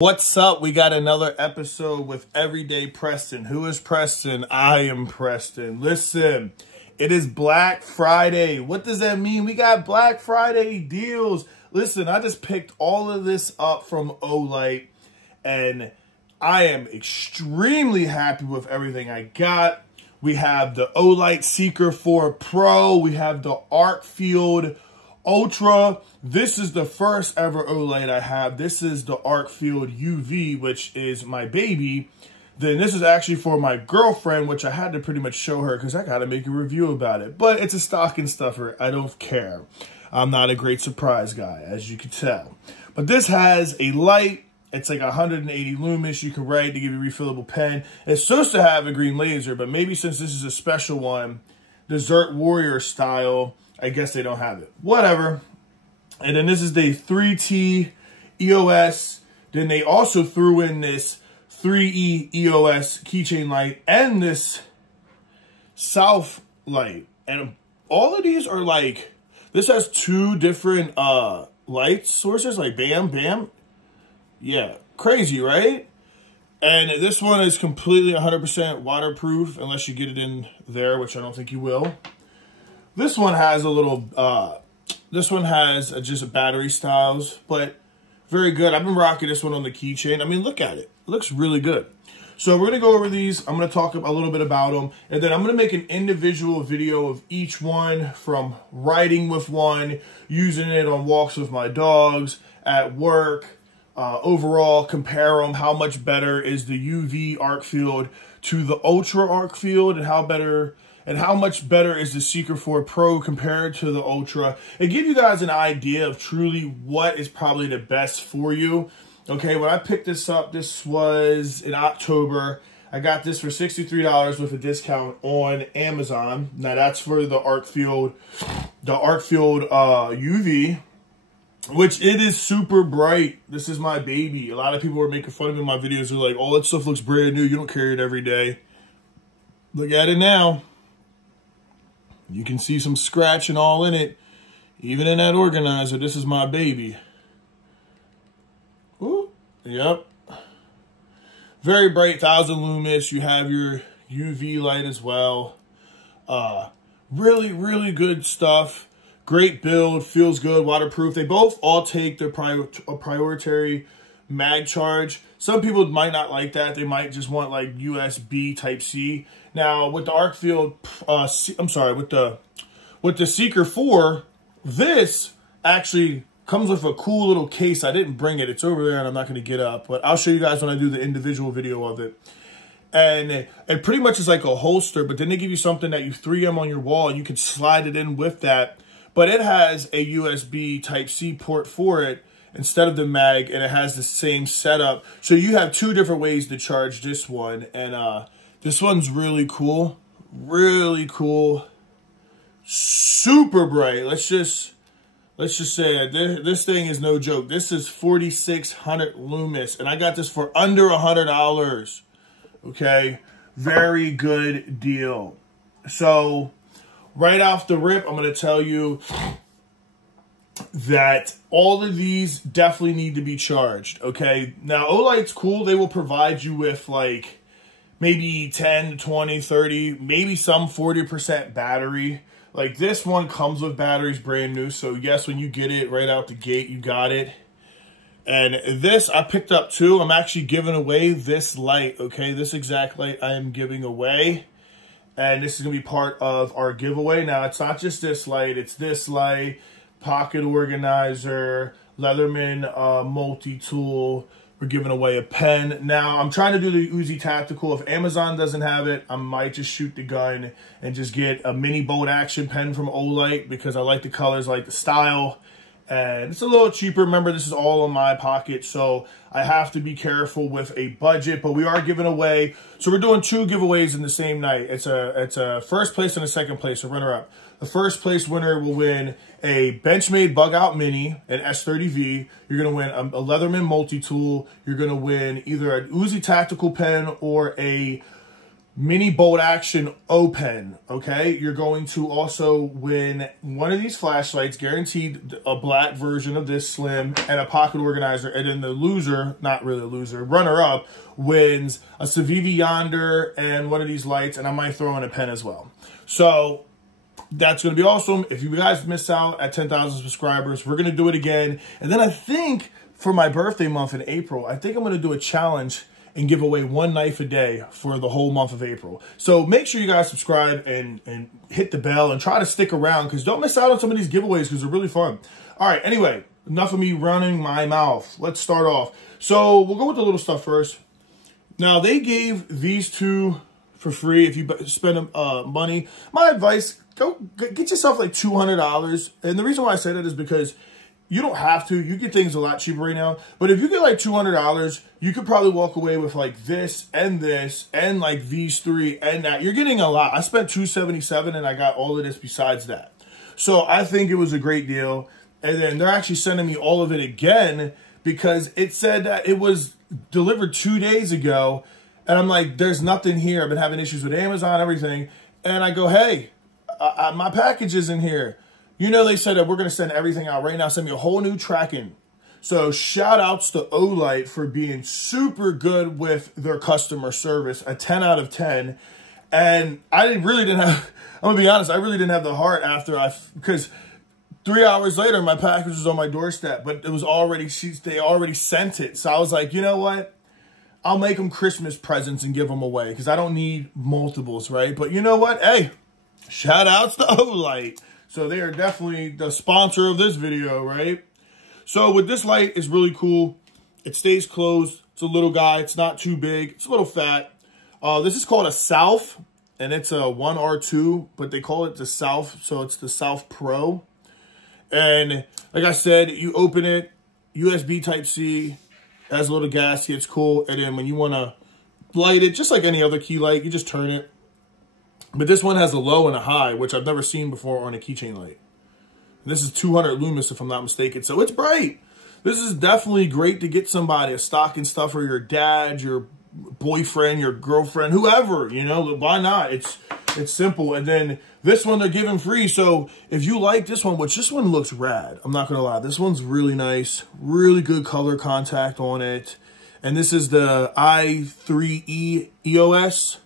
What's up? We got another episode with Everyday Preston. Who is Preston? I am Preston. Listen, it is Black Friday. What does that mean? We got Black Friday deals. Listen, I just picked all of this up from Olight, and I am extremely happy with everything I got. We have the Olight Seeker 4 Pro. We have the arkfeld Ultra. This is the first ever Olight I have. This is the arkfeld UV, which is my baby. Then this is actually for my girlfriend, which I had to pretty much show her because I got to make a review about it. But it's a stocking stuffer. I don't care. I'm not a great surprise guy, as you can tell. But this has a light. It's like 180 lumens. You can write to give you a refillable pen. It's supposed to have a green laser, but maybe since this is a special one, Desert Warrior style, I guess they don't have it. Whatever. And then this is the 3T EOS. Then they also threw in this 3E EOS keychain light and this South light. And all of these are like, this has two different light sources, like bam, bam. Yeah, crazy, right? And this one is completely 100% waterproof unless you get it in there, which I don't think you will. This one has a little, this one has just battery styles, but very good. I've been rocking this one on the keychain. I mean, look at it. It looks really good. So we're going to go over these. I'm going to talk a little bit about them, and then I'm going to make an individual video of each one, from riding with one, using it on walks with my dogs, at work, overall, compare them. How much better is the UV arkfeld to the Ultra arkfeld, and how much better is the Seeker 4 Pro compared to the Ultra? And give you guys an idea of truly what is probably the best for you. Okay, when I picked this up, this was in October. I got this for $63 with a discount on Amazon. Now that's for the arkfeld UV, which it is super bright. This is my baby. A lot of people were making fun of me in my videos. They're like, oh, that stuff looks brand new. You don't carry it every day. Look at it now. You can see some scratch and all in it. Even in that organizer, this is my baby. Ooh, yep. Very bright, 1,000 lumens. You have your UV light as well. Really, really good stuff. Great build, feels good, waterproof. They both all take the priority mag charge. Some people might not like that. They might just want like USB Type-C. Now with the arkfeld, with the Seeker 4, this actually comes with a cool little case. I didn't bring it. It's over there and I'm not going to get up, but I'll show you guys when I do the individual video of it. And it pretty much is like a holster, but then they give you something that you 3M on your wall and you can slide it in with that. But it has a USB Type-C port for it instead of the mag, and it has the same setup. So you have two different ways to charge this one, and this one's really cool. Really cool. Super bright. Let's just say this thing is no joke. This is 4,600 lumens, and I got this for under $100. Okay, very good deal. So right off the rip, I'm going to tell you that all of these definitely need to be charged, okay? Now, Olight's cool. They will provide you with, like, maybe 10, 20, 30, maybe some 40% battery. Like, this one comes with batteries brand new, so yes, when you get it right out the gate, you got it. And this I picked up too. I'm actually giving away this light, okay? This exact light I am giving away. And this is going to be part of our giveaway. Now, it's not just this light. It's this light, pocket organizer, Leatherman multi-tool. We're giving away a pen. Now, I'm trying to do the Uzi Tactical. If Amazon doesn't have it, I might just shoot the gun and just get a mini bolt action pen from Olight because I like the colors, I like the style. And it's a little cheaper. Remember, this is all in my pocket, so I have to be careful with a budget. But we are giving away, so we're doing two giveaways in the same night. It's a first place and a second place, a runner-up. The first place winner will win a Benchmade Bug Out Mini, an S30V. You're going to win a Leatherman multi-tool. You're going to win either an Uzi Tactical pen or a mini bolt action O pen, okay? You're going to also win one of these flashlights, guaranteed a black version of this slim, and a pocket organizer. And then the loser, not really a loser, runner-up, wins a Civivi Yonder and one of these lights, and I might throw in a pen as well. So that's going to be awesome. If you guys miss out at 10,000 subscribers, we're going to do it again. And then I think for my birthday month in April, I think I'm going to do a challenge and give away one knife a day for the whole month of April. So make sure you guys subscribe and hit the bell and try to stick around, because don't miss out on some of these giveaways because they're really fun. All right, anyway, enough of me running my mouth. Let's start off. So we'll go with the little stuff first. Now, they gave these two for free if you spend money. My advice, go get yourself like $200. And the reason why I say that is because you don't have to. You get things a lot cheaper right now. But if you get like $200, you could probably walk away with like this and like these three and that. You're getting a lot. I spent $277 and I got all of this besides that. So I think it was a great deal. And then they're actually sending me all of it again because it said that it was delivered 2 days ago. And I'm like, there's nothing here. I've been having issues with Amazon, everything. And I go, hey, my package is in here. You know, they said that we're going to send everything out right now. Send me a whole new tracking. So shout outs to Olight for being super good with their customer service. A 10 out of 10. And I really didn't have, I'm going to be honest, I really didn't have the heart after because 3 hours later, my package was on my doorstep. But it was already, they already sent it. So I was like, you know what? I'll make them Christmas presents and give them away because I don't need multiples, right? But you know what? Hey, shout outs to Olight. So they are definitely the sponsor of this video, right? So with this light, it's really cool. It stays closed. It's a little guy. It's not too big. It's a little fat. This is called a South, and it's a 1R2, but they call it the South, so it's the South Pro. And like I said, you open it, USB Type-C, has a little gasket. It's cool. And then when you want to light it, just like any other key light, you just turn it. But this one has a low and a high, which I've never seen before on a keychain light. This is 200 lumens, if I'm not mistaken. So it's bright. This is definitely great to get somebody a stocking stuffer, your dad, your boyfriend, your girlfriend, whoever, you know, why not? It's simple. And then this one they're giving free. So if you like this one, which this one looks rad, I'm not going to lie. This one's really nice. Really good color contact on it. And this is the i3E EOS.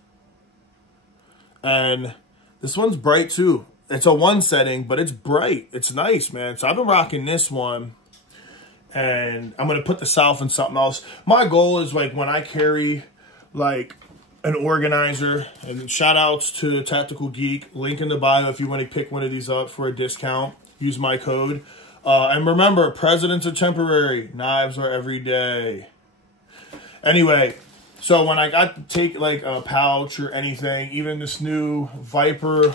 And this one's bright too. It's a 1 setting, but it's bright. It's nice, man. So I've been rocking this one. And I'm going to put the South in something else. My goal is like when I carry like an organizer, and shout outs to Tactical Geek. Link in the bio if you want to pick one of these up for a discount. Use my code. And remember, presidents are temporary. Knives are every day. Anyway. So when I got to take like a pouch or anything, even this new Viper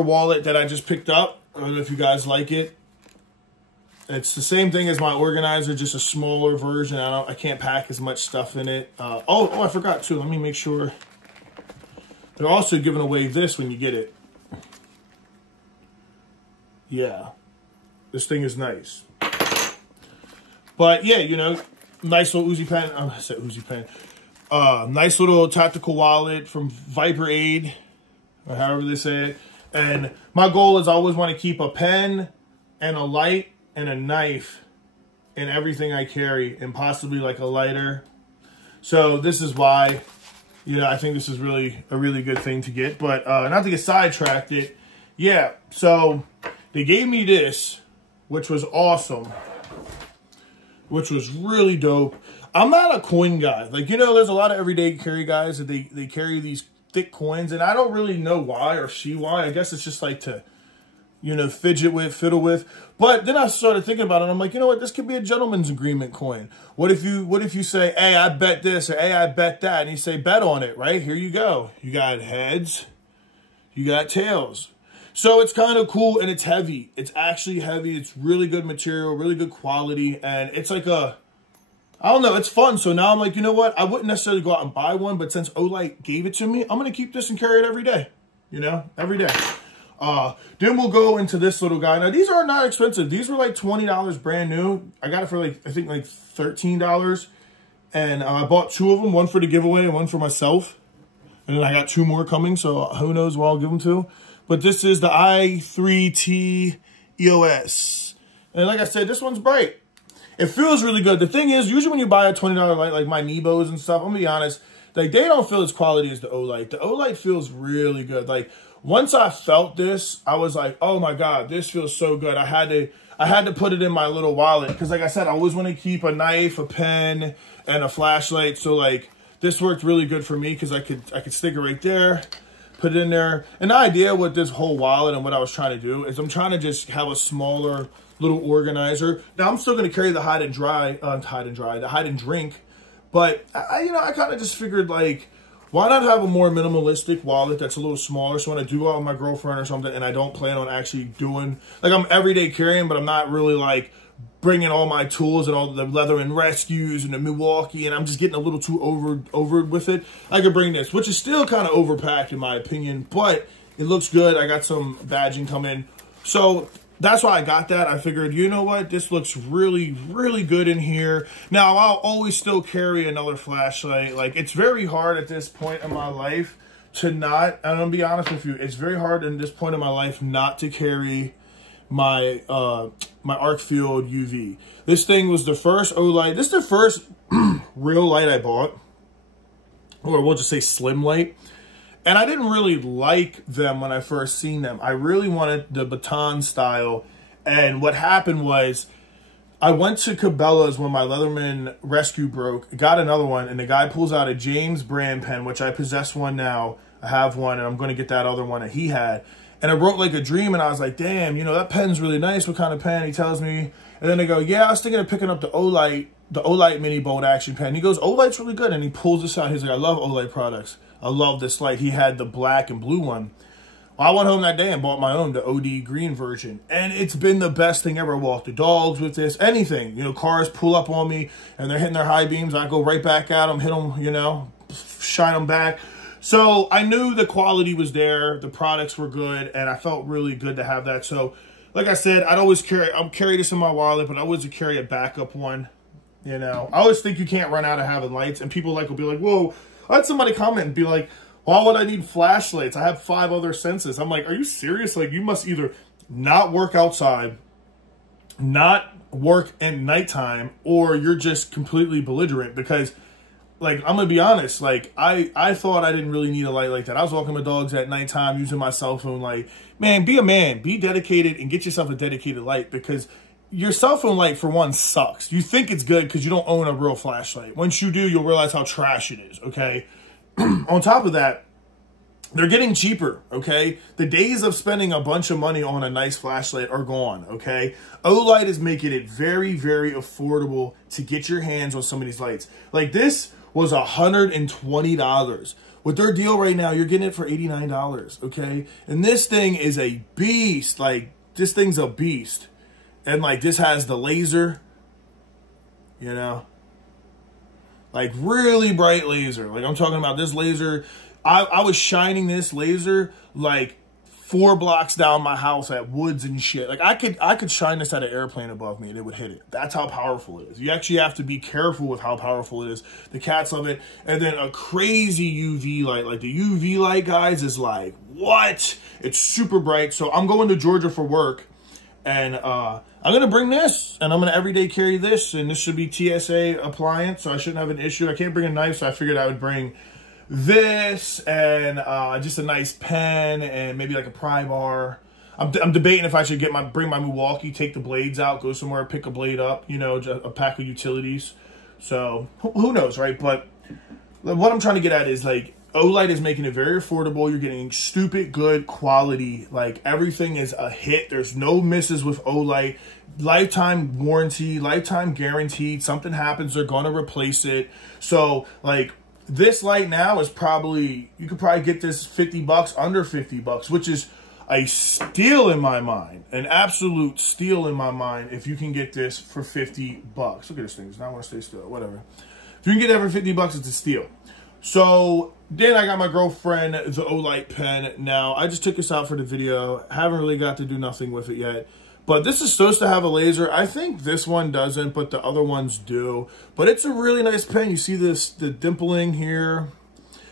wallet that I just picked up, I don't know if you guys like it. It's the same thing as my organizer, just a smaller version. I can't pack as much stuff in it. Oh, I forgot too. Let me make sure. They're also giving away this when you get it. Yeah, this thing is nice. But yeah, you know. Nice little Uzi pen. I said Uzi pen. Nice little tactical wallet from Viper Aid, or however they say it. And my goal is I always want to keep a pen and a light and a knife in everything I carry, and possibly like a lighter. So this is why, you know, I think this is really a really good thing to get. But not to get sidetracked, yeah. So they gave me this, which was awesome. Which was really dope. I'm not a coin guy. Like, you know, there's a lot of everyday carry guys that they carry these thick coins, and I don't really know why or see why. I guess it's just like to, you know, fiddle with. But then I started thinking about it. I'm like, you know what? This could be a gentleman's agreement coin. What if you say, hey, I bet this, or hey, I bet that, and you say bet on it, right? Here you go. You got heads, you got tails. So it's kind of cool, and it's heavy. It's actually heavy. It's really good material, really good quality, and it's like I don't know, it's fun. So now I'm like, you know what? I wouldn't necessarily go out and buy one, but since Olight gave it to me, I'm going to keep this and carry it every day, you know, every day. Then we'll go into this little guy. Now, these are not expensive. These were like $20 brand new. I got it for like, I think like $13. And I bought 2 of them, one for the giveaway and one for myself. And then I got 2 more coming, so who knows where I'll give them to. But this is the i3T EOS. And like I said, this one's bright. It feels really good. The thing is, usually when you buy a $20 light, like my Nebos and stuff, I'm gonna be honest, like they don't feel as quality as the Olight. The Olight feels really good. Like once I felt this, I was like, oh my God, this feels so good. I had to put it in my little wallet. Because like I said, I always want to keep a knife, a pen, and a flashlight. So like this worked really good for me because I could stick it right there, put it in there. And the idea with this whole wallet and what I was trying to do is I'm trying to just have a smaller little organizer. Now I'm still going to carry the hide and drink. But I kind of just figured like, why not have a more minimalistic wallet that's a little smaller? So when I do out with my girlfriend or something and I don't plan on actually doing, like I'm everyday carrying, but I'm not really like bringing all my tools and all the Leatherman Rescues and the Milwaukee, and I'm just getting a little too over with it. I could bring this, which is still kind of overpacked in my opinion, but it looks good. I got some badging coming. So that's why I got that. I figured, you know what? This looks really, really good in here. Now, I'll always still carry another flashlight. Like, it's very hard at this point in my life to not, and I'm going to be honest with you, it's very hard at this point in my life not to carry my my arkfeld UV. This thing was the first Olight. This is the first real light I bought, or we'll just say slim light. And I didn't really like them when I first seen them. I really wanted the baton style. And what happened was I went to Cabela's when my Leatherman Rescue broke, got another one, and the guy pulls out a James brand pen, which I possess one now. I have one, and I'm going to get that other one that he had. And I wrote like a dream, and I was like, damn, you know, that pen's really nice. What kind of pen? He tells me. And then they go, yeah, I was thinking of picking up the Olight Mini Bold Action Pen. He goes, Olight's really good. And he pulls this out. He's like, I love Olight products. I love this light. He had the black and blue one. Well, I went home that day and bought my own, the OD green version. And it's been the best thing ever. I walk the dogs with this, anything. You know, cars pull up on me and they're hitting their high beams. I go right back at them, hit them, you know, shine them back. So I knew the quality was there. The products were good. And I felt really good to have that. So like I said, I'll carry this in my wallet, but I always carry a backup one. You know, I always think you can't run out of having lights. And people will be like, whoa. I had somebody comment and be like, why would I need flashlights? I have 5 other senses. I'm like, are you serious? Like, you must either not work outside, not work at nighttime, or you're just completely belligerent. Because, like, I'm going to be honest. Like, I thought I didn't really need a light like that. I was walking my dogs at nighttime using my cell phone. Like, man, be a man. Be dedicated and get yourself a dedicated light. Because your cell phone light, for one, sucks. You think it's good because you don't own a real flashlight. Once you do, you'll realize how trash it is, okay? On top of that, they're getting cheaper, okay? The days of spending a bunch of money on a nice flashlight are gone, okay? Olight is making it very, very affordable to get your hands on some of these lights. Like, this was $120. With their deal right now, you're getting it for $89, okay? And this thing is a beast. Like, this thing's a beast. And, like, this has the laser, you know, like, really bright laser. Like, I'm talking about this laser. I was shining this laser, like, 4 blocks down my house at woods and shit. Like, I could shine this at an airplane above me and it would hit it. That's how powerful it is. You actually have to be careful with how powerful it is. The cats love it. And then a crazy UV light. Like, the UV light, guys, is like, what? It's super bright. So, I'm going to Georgia for work. And I'm going to bring this, and I'm going to everyday carry this, and this should be TSA appliance, so I shouldn't have an issue. I can't bring a knife, so I figured I would bring this, and just a nice pen, and maybe like a pry bar. I'm debating if I should bring my Milwaukee, take the blades out, go somewhere, pick a blade up, you know, a pack of utilities. So, who knows, right? But what I'm trying to get at is, like, Olight is making it very affordable. You're getting stupid good quality. Like, everything is a hit. There's no misses with Olight. Lifetime warranty, lifetime guaranteed. Something happens, they're going to replace it. So, like, this light now is probably, you could probably get this $50, under $50, which is a steal in my mind. An absolute steal in my mind if you can get this for $50. Look at this thing. It's not want to stay still. Whatever. If you can get it for $50, it's a steal. So then I got my girlfriend the Olight Pen. Now, I just took this out for the video. Haven't really got to do nothing with it yet. But this is supposed to have a laser. I think this one doesn't, but the other ones do. But it's a really nice pen. You see this, the dimpling here.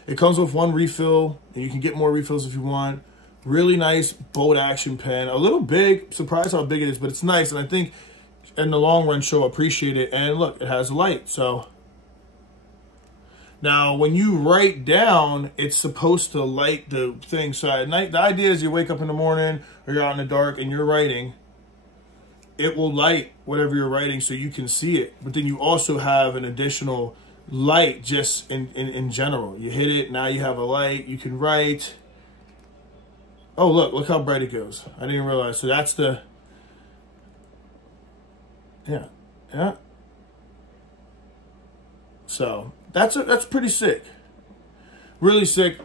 It comes with one refill, and you can get more refills if you want. Really nice bolt action pen. A little big. Surprised how big it is, but it's nice. And I think in the long run, she'll appreciate it. And look, it has a light. So now when you write down, it's supposed to light the thing. So at night, the idea is you wake up in the morning or you're out in the dark and you're writing. It will light whatever you're writing so you can see it. But then you also have an additional light just in general. You hit it, now you have a light. You can write. Oh, look how bright it goes. I didn't realize. So that's the, yeah. So that's pretty sick. Really sick,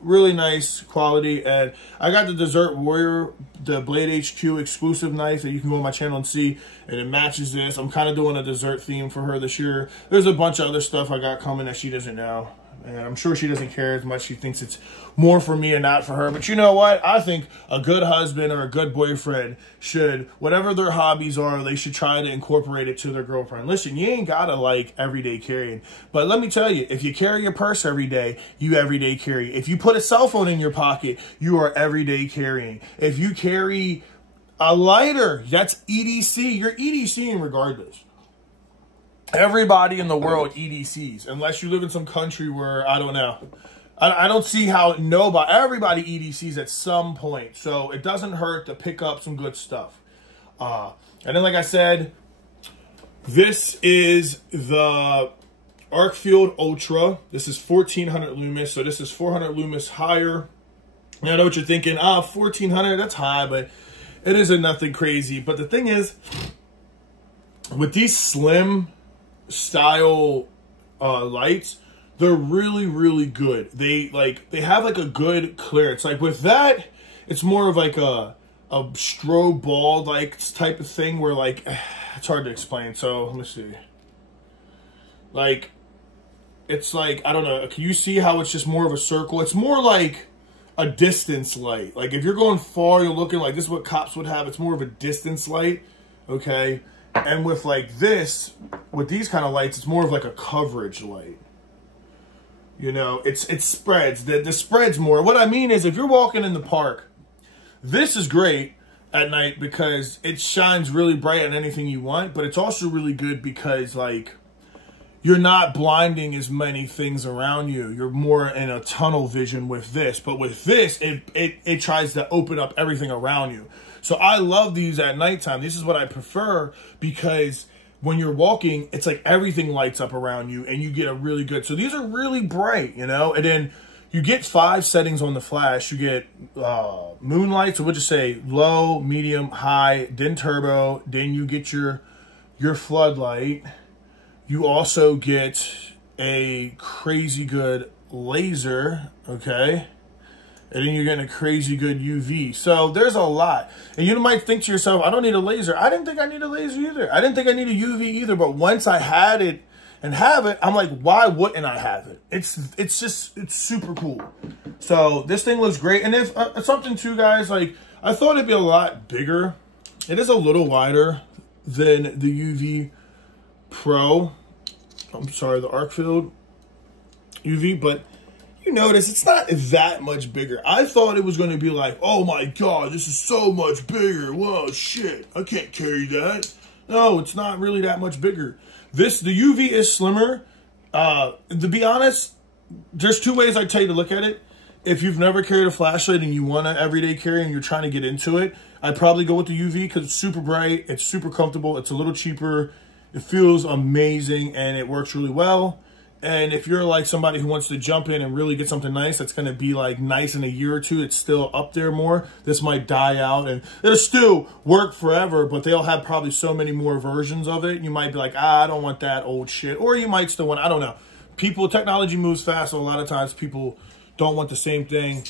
really nice quality. And I got the Desert Warrior, the Blade HQ exclusive knife that you can go on my channel and see, and it matches this. I'm kind of doing a dessert theme for her this year. There's a bunch of other stuff I got coming that she doesn't know. And I'm sure she doesn't care as much. She thinks it's more for me and not for her. But you know what? I think a good husband or a good boyfriend should, whatever their hobbies are, they should try to incorporate it to their girlfriend. Listen, you ain't got to like everyday carrying. But let me tell you, if you carry your purse every day, you everyday carry. If you put a cell phone in your pocket, you are everyday carrying. If you carry a lighter, that's EDC. You're EDCing regardless. Everybody in the world EDCs, unless you live in some country where, I don't know. I don't see how everybody EDCs at some point. So it doesn't hurt to pick up some good stuff. And then, like I said, this is the arkfeld Ultra. This is 1400 lumens. So this is 400 lumens higher. And I know what you're thinking. 1400, that's high, but it isn't nothing crazy. But the thing is, with these slim style lights, they're really good. They have like a good clearance. Like with that, it's more of like a strobe ball like type of thing where like it's hard to explain. So let me see. Like it's like, I don't know, can you see how it's just more of a circle? It's more like a distance light. Like if you're going far, you're looking like this is what cops would have. It's more of a distance light. Okay. And with like this, with these kind of lights, it's more of like a coverage light. You know, it spreads. The spreads more. What I mean is if you're walking in the park, this is great at night because it shines really bright on anything you want. But it's also really good because like you're not blinding as many things around you. You're more in a tunnel vision with this. But with this, it tries to open up everything around you. So I love these at nighttime. This is what I prefer because when you're walking, it's like everything lights up around you and you get a really good. So these are really bright, you know, and then you get 5 settings on the flash. You get moonlight. So we'll just say low, medium, high, then turbo. Then you get your floodlight. You also get a crazy good laser. Okay. And then you're getting a crazy good UV. So there's a lot. And you might think to yourself, I don't need a laser. I didn't think I need a laser either. I didn't think I need a UV either. But once I had it and have it, I'm like, why wouldn't I have it? It's super cool. So this thing looks great. And if something too, guys, like I thought it'd be a lot bigger. It is a little wider than the UV Pro. I'm sorry, the arkfeld UV, but you notice it's not that much bigger. I thought it was going to be like, oh my God, this is so much bigger. Whoa, shit, I can't carry that. No, it's not really that much bigger. The UV is slimmer. To be honest, there's 2 ways I tell you to look at it. If you've never carried a flashlight and you want an everyday carry and you're trying to get into it, I'd probably go with the UV because it's super bright, it's super comfortable, it's a little cheaper, it feels amazing, and it works really well. And if you're like somebody who wants to jump in and really get something nice that's going to be like nice in a year or two, it's still up there more, this might die out and it'll still work forever, but they'll have probably so many more versions of it. You might be like, I don't want that old shit. Or you might still want, I don't know. Technology moves fast, so a lot of times people don't want the same thing.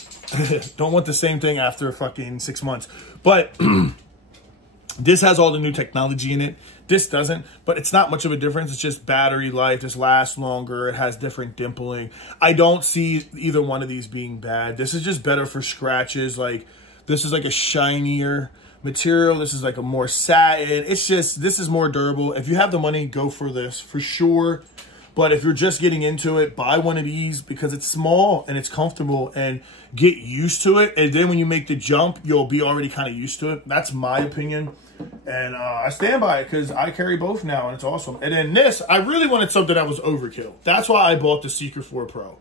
Don't want the same thing after fucking 6 months. But this has all the new technology in it. This doesn't, but it's not much of a difference. It's just battery life. This lasts longer. It has different dimpling. I don't see either one of these being bad. This is just better for scratches. Like, this is like a shinier material. This is like a more satin. It's just, this is more durable. If you have the money, go for this for sure. But if you're just getting into it, buy one of these because it's small and it's comfortable, and get used to it. And then when you make the jump, you'll be already kind of used to it. That's my opinion. And I stand by it because I carry both now, and it's awesome. And then this, I really wanted something that was overkill. That's why I bought the Secret 4 Pro.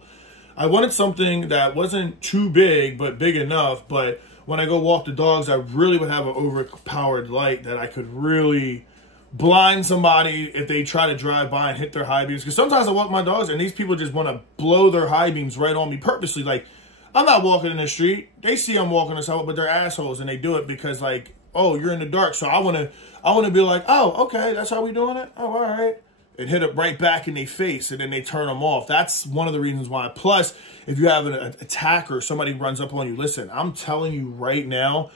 I wanted something that wasn't too big, but big enough. But when I go walk the dogs, I really would have an overpowered light that I could really blind somebody if they try to drive by and hit their high beams. Because sometimes I walk my dogs and these people just want to blow their high beams right on me purposely. Like, I'm not walking in the street. They see I'm walking the sidewalk, but they're assholes, and they do it because, like, oh, you're in the dark. So I want to be like, oh, okay, that's how we doing it? Oh, all right. And hit it right back in their face, and then they turn them off. That's one of the reasons why. Plus, if you have an attacker, somebody runs up on you, listen, I'm telling you right now,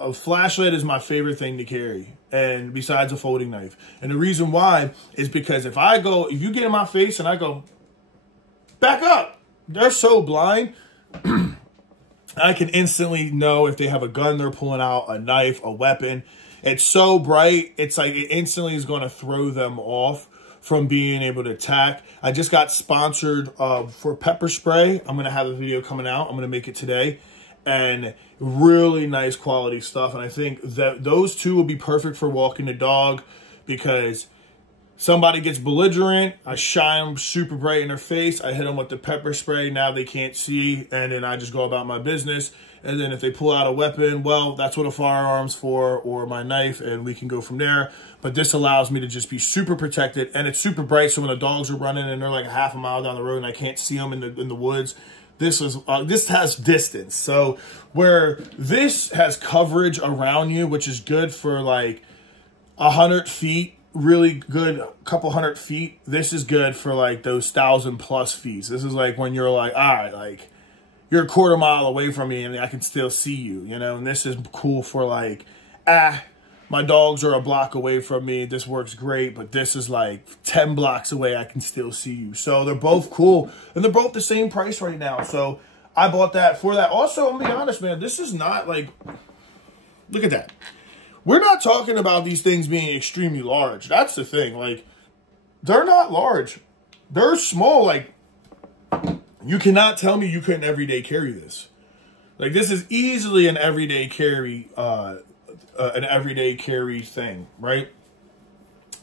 a flashlight is my favorite thing to carry, and besides a folding knife. And the reason why is because if you get in my face and I go, back up, they're so blind, I can instantly know if they have a gun they're pulling out, a knife, a weapon. It's so bright, it's like it instantly is going to throw them off from being able to attack. I just got sponsored for pepper spray. I'm going to have a video coming out. I'm going to make it today. And really nice quality stuff. And I think that those two will be perfect for walking the dog, because somebody gets belligerent, I shine them super bright in their face, I hit them with the pepper spray, now they can't see, and then I just go about my business. And then if they pull out a weapon, well, that's what a firearm's for, or my knife, and we can go from there. But this allows me to just be super protected, and it's super bright, so when the dogs are running and they're like a half a mile down the road and I can't see them in the woods, this has distance. So where this has coverage around you, which is good for like 100 feet, really good, couple 100 feet. This is good for like those 1,000+ feet. This is like when you're like, all right, like you're a quarter mile away from me and I can still see you, you know. And this is cool for like, my dogs are a block away from me. This works great, but this is like 10 blocks away. I can still see you. So they're both cool, and they're both the same price right now. So I bought that for that. Also, I'm gonna be honest, man, this is not like, look at that. We're not talking about these things being extremely large. That's the thing. Like, they're not large. They're small. Like, you cannot tell me you couldn't everyday carry this. Like, this is easily an everyday carry, thing, right?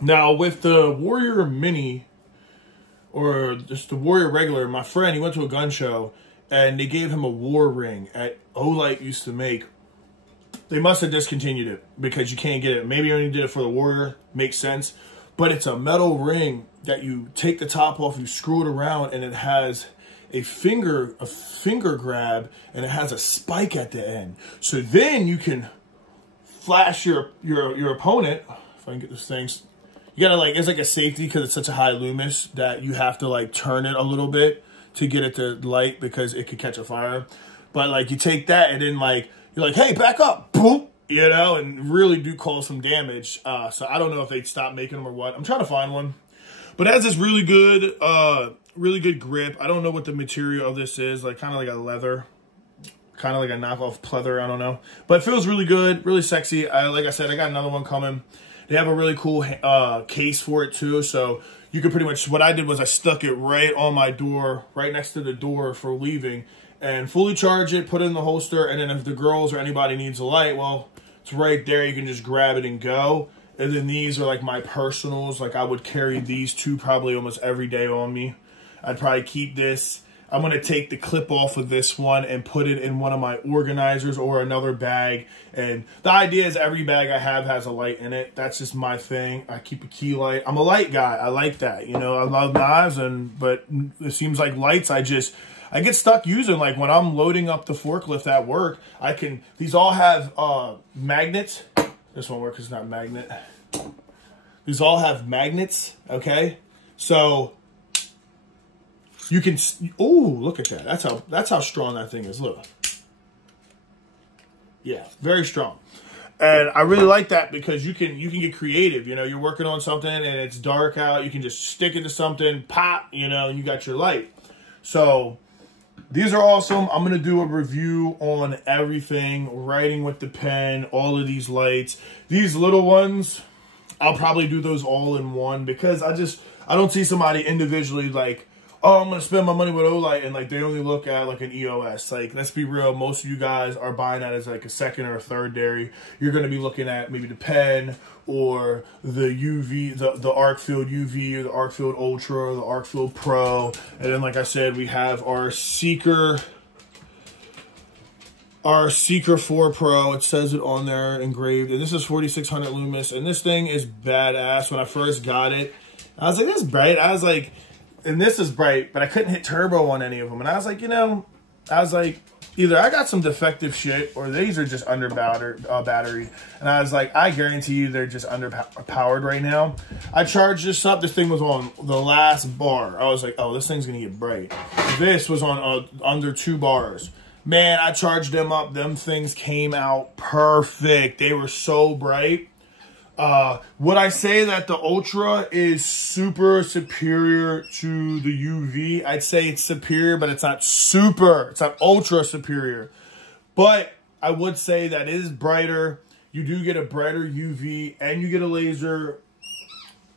Now, with the Warrior Mini, or just the Warrior Regular, my friend, he went to a gun show, and they gave him a war ring at Olight used to make. They must have discontinued it because you can't get it. Maybe only did it for the Warrior. Makes sense. But it's a metal ring that you take the top off, you screw it around, and it has a finger grab, and it has a spike at the end. So then you can flash your opponent. If I can get this thing, you gotta like, it's like a safety because it's such a high loomis that you have to like turn it a little bit to get it to light because it could catch a fire. But like you take that and then like you're like, hey, back up, boop, you know, and really do cause some damage. So I don't know if they'd stop making them or what. I'm trying to find one, but it has this really good grip. I don't know what the material of this is, like kind of like a leather. Kind of like a knockoff pleather, I don't know. But it feels really good, really sexy. Like I said, I got another one coming. They have a really cool case for it too. So you could pretty much, what I did was I stuck it right on my door, right next to the door for leaving, and fully charge it, put it in the holster. And then if the girls or anybody needs a light, well, it's right there. You can just grab it and go. And then these are like my personals. Like I would carry these two probably almost every day on me. I'd probably keep this. I'm going to take the clip off of this one and put it in one of my organizers or another bag. And the idea is every bag I have has a light in it. That's just my thing. I keep a key light. I'm a light guy. I like that. You know, I love knives, but it seems like lights, I get stuck using. Like when I'm loading up the forklift at work, these all have magnets. This won't work because it's not a magnet. These all have magnets, okay? So you can, oh, look at that. That's how strong that thing is. Look. Yeah, very strong. And I really like that because you can get creative. You know, you're working on something and it's dark out. You can just stick it to something, pop, you know, and you got your light. So These are awesome. I'm going to do a review on everything, writing with the pen, all of these lights. These little ones, I'll probably do those all in one because I don't see somebody individually like, oh, I'm going to spend my money with Olight, and like they only look at like an EOS. Like, let's be real, most of you guys are buying that as like a second or a third dairy. You're going to be looking at maybe the pen or the UV, the arkfeld UV or the arkfeld Ultra or the arkfeld Pro. And then, like I said, we have our Seeker 4 Pro. It says it on there engraved, and this is 4600 lumens, and this thing is badass. When I first got it, I was like, this is bright. I was like, and this is bright, but I couldn't hit turbo on any of them. And I was like, either I got some defective shit or these are just under battery. And I was like, I guarantee you they're just underpowered right now. I charged this up. This thing was on the last bar. I was like, oh, this thing's going to get bright. This was on under 2 bars. Man, I charged them up. Them things came out perfect. They were so bright. Would I say that the Ultra is super superior to the UV? I'd say it's superior, but it's not super. It's not ultra superior. But I would say that it is brighter. You do get a brighter UV, and you get a laser,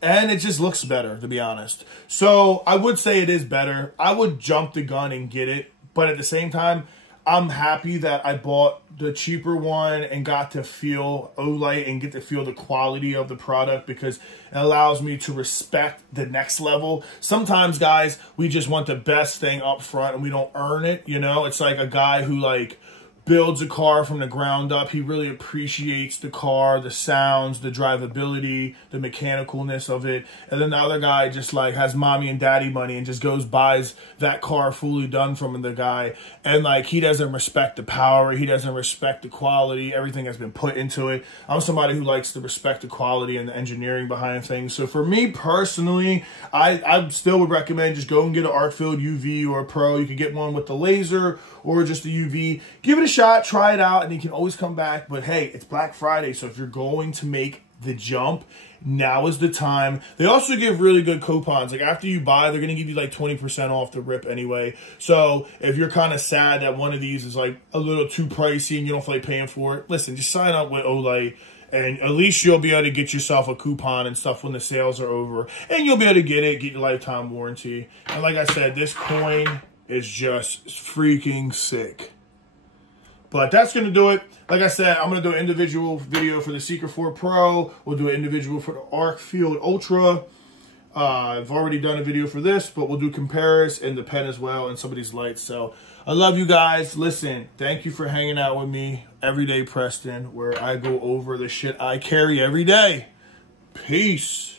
and it just looks better, to be honest. So I would say it is better. I would jump the gun and get it, but at the same time, I'm happy that I bought the cheaper one and got to feel Olight and get to feel the quality of the product, because it allows me to respect the next level. Sometimes, guys, we just want the best thing up front and we don't earn it, you know? It's like a guy who, like, builds a car from the ground up. He really appreciates the car, the sounds, the drivability, the mechanicalness of it. And then the other guy just like has mommy and daddy money and just goes buys that car fully done from the guy. And like he doesn't respect the power. He doesn't respect the quality. Everything has been put into it. I'm somebody who likes to respect the quality and the engineering behind things. So for me personally, I still would recommend just go and get an arkfeld UV or a Pro. You can get one with the laser or just the UV. Give it a shot, try it out, and you can always come back. But hey, it's Black Friday, so if you're going to make the jump, now is the time. They also give really good coupons. Like after you buy, they're going to give you like 20% off the rip anyway. So if you're kind of sad that one of these is like a little too pricey and you don't feel like paying for it, listen, just sign up with Olight. And at least you'll be able to get yourself a coupon and stuff when the sales are over. And you'll be able to get it, get your lifetime warranty. And like I said, this coin is just freaking sick. But that's going to do it. Like I said, I'm going to do an individual video for the Seeker 4 Pro. We'll do an individual for the arkfeld Ultra. I've already done a video for this, but we'll do compares and the pen as well and some of these lights. So I love you guys. Listen, thank you for hanging out with me, Everyday Preston, where I go over the shit I carry every day. Peace.